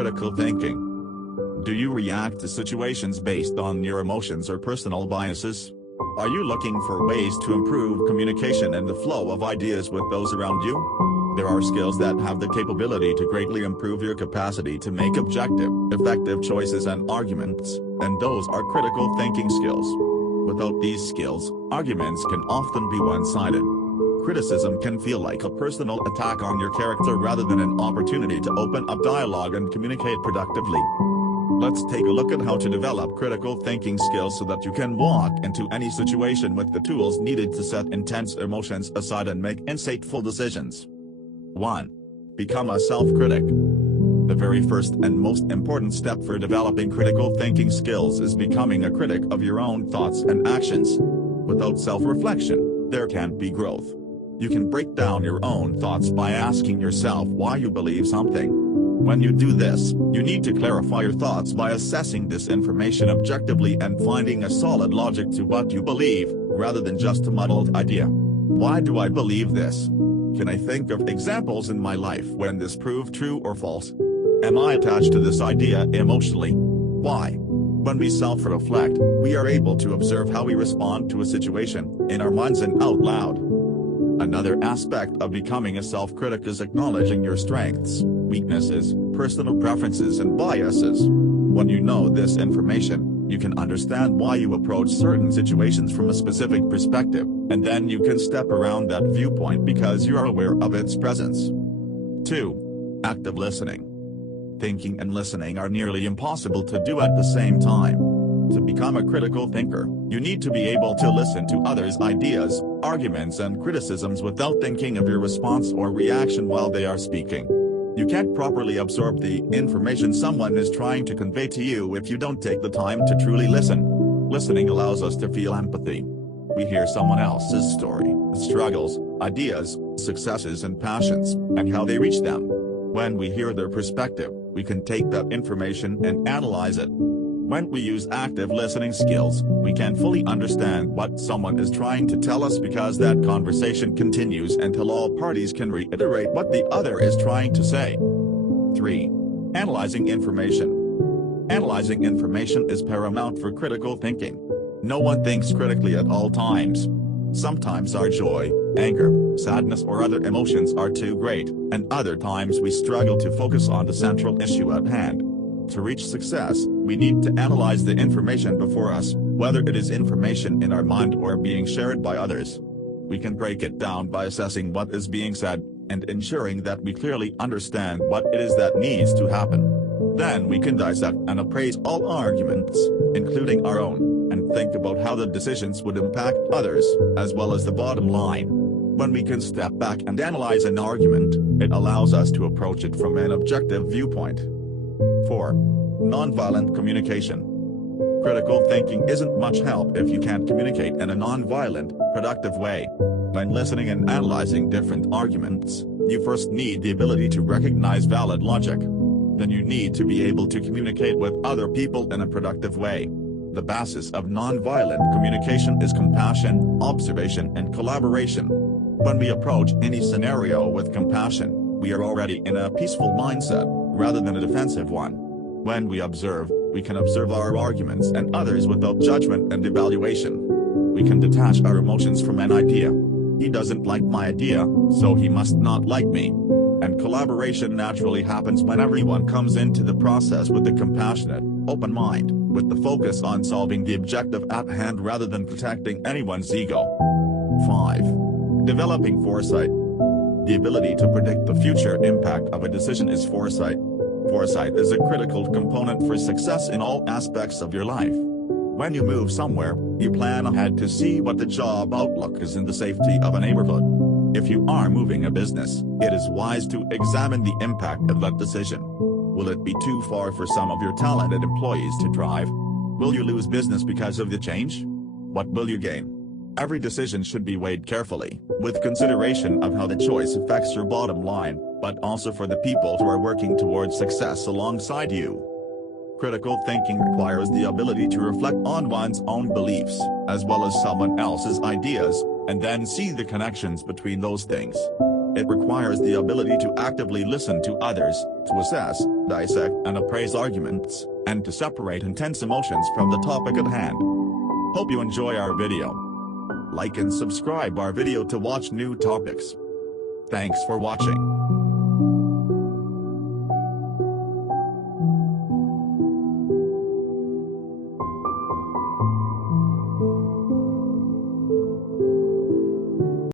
critical thinking. Do you react to situations based on your emotions or personal biases? Are you looking for ways to improve communication and the flow of ideas with those around you? There are skills that have the capability to greatly improve your capacity to make objective, effective choices and arguments, and those are critical thinking skills. Without these skills, arguments can often be one-sided. Criticism can feel like a personal attack on your character rather than an opportunity to open up dialogue and communicate productively. Let's take a look at how to develop critical thinking skills so that you can walk into any situation with the tools needed to set intense emotions aside and make insightful decisions. 1. Become a self-critic. The very first and most important step for developing critical thinking skills is becoming a critic of your own thoughts and actions. Without self-reflection, there can't be growth. You can break down your own thoughts by asking yourself why you believe something. When you do this, you need to clarify your thoughts by assessing this information objectively and finding a solid logic to what you believe, rather than just a muddled idea. Why do I believe this? Can I think of examples in my life when this proved true or false? Am I attached to this idea emotionally? Why? When we self-reflect, we are able to observe how we respond to a situation, in our minds and out loud. Another aspect of becoming a self-critic is acknowledging your strengths, weaknesses, personal preferences and biases. When you know this information, you can understand why you approach certain situations from a specific perspective, and then you can step around that viewpoint because you are aware of its presence. 2. Active listening. Thinking and listening are nearly impossible to do at the same time. To become a critical thinker, you need to be able to listen to others' ideas, arguments and criticisms without thinking of your response or reaction while they are speaking. You can't properly absorb the information someone is trying to convey to you if you don't take the time to truly listen. Listening allows us to feel empathy. We hear someone else's story, struggles, ideas, successes and passions, and how they reach them. When we hear their perspective, we can take that information and analyze it. When we use active listening skills, we can fully understand what someone is trying to tell us because that conversation continues until all parties can reiterate what the other is trying to say. 3. Analyzing information. Analyzing information is paramount for critical thinking. No one thinks critically at all times. Sometimes our joy, anger, sadness or other emotions are too great, and other times we struggle to focus on the central issue at hand. To reach success, we need to analyze the information before us, whether it is information in our mind or being shared by others. We can break it down by assessing what is being said, and ensuring that we clearly understand what it is that needs to happen. Then we can dissect and appraise all arguments, including our own, and think about how the decisions would impact others, as well as the bottom line. When we can step back and analyze an argument, it allows us to approach it from an objective viewpoint. 4. Nonviolent communication. Critical thinking isn't much help if you can't communicate in a nonviolent, productive way. When listening and analyzing different arguments, you first need the ability to recognize valid logic. Then you need to be able to communicate with other people in a productive way. The basis of nonviolent communication is compassion, observation and collaboration. When we approach any scenario with compassion, we are already in a peaceful mindset, rather than a defensive one. When we observe, we can observe our arguments and others without judgment and evaluation. We can detach our emotions from an idea. He doesn't like my idea, so he must not like me. And collaboration naturally happens when everyone comes into the process with a compassionate, open mind, with the focus on solving the objective at hand rather than protecting anyone's ego. 5. Developing foresight. The ability to predict the future impact of a decision is foresight. Foresight is a critical component for success in all aspects of your life. When you move somewhere, you plan ahead to see what the job outlook is in the safety of a neighborhood. If you are moving a business, it is wise to examine the impact of that decision. Will it be too far for some of your talented employees to drive? Will you lose business because of the change? What will you gain? Every decision should be weighed carefully, with consideration of how the choice affects your bottom line, but also for the people who are working towards success alongside you. Critical thinking requires the ability to reflect on one's own beliefs, as well as someone else's ideas, and then see the connections between those things. It requires the ability to actively listen to others, to assess, dissect and appraise arguments, and to separate intense emotions from the topic at hand. Hope you enjoy our video. Like and subscribe our video to watch new topics. Thanks for watching.